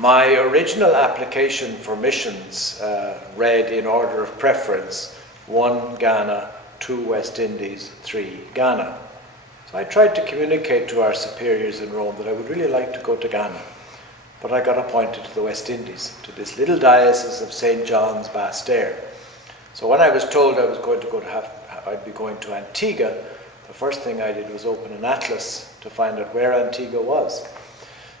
My original application for missions read in order of preference: 1 Ghana, 2 West Indies, 3 Ghana. So I tried to communicate to our superiors in Rome that I would really like to go to Ghana, but I got appointed to the West Indies, to this little diocese of St. John's, Basse-Terre. So when I was told I was going to I'd be going to Antigua, the first thing I did was open an atlas to find out where Antigua was.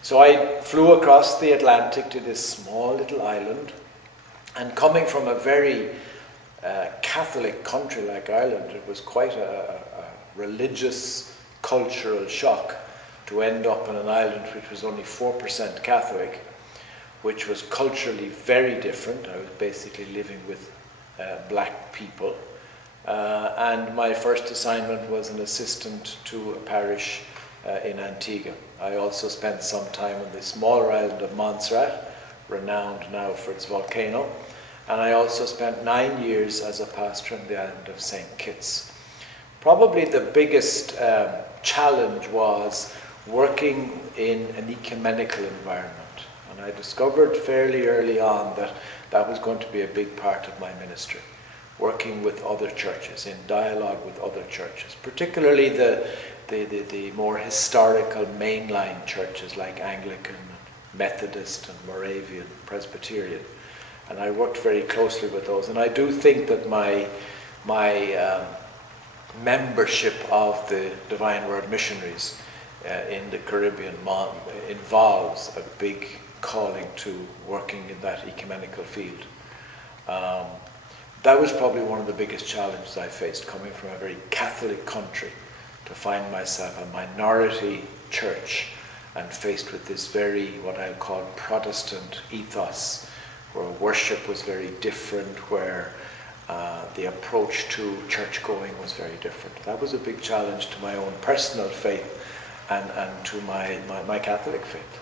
So I flew across the Atlantic to this small little island, and coming from a very Catholic country like Ireland, it was quite a religious, cultural shock to end up on an island which was only 4% Catholic, which was culturally very different. I was basically living with black people. And my first assignment was an assistant to a parish in Antigua. I also spent some time on the smaller island of Montserrat, renowned now for its volcano, and I also spent 9 years as a pastor on the island of St. Kitts. Probably the biggest challenge was working in an ecumenical environment, and I discovered fairly early on that that was going to be a big part of my ministry. Working with other churches, in dialogue with other churches, particularly the more historical mainline churches like Anglican, Methodist and Moravian, Presbyterian. And I worked very closely with those. And I do think that my membership of the Divine Word Missionaries in the Caribbean involves a big calling to working in that ecumenical field. That was probably one of the biggest challenges I faced, coming from a very Catholic country to find myself a minority church and faced with this very, what I'll call, Protestant ethos, where worship was very different, where the approach to church going was very different. That was a big challenge to my own personal faith and to my Catholic faith.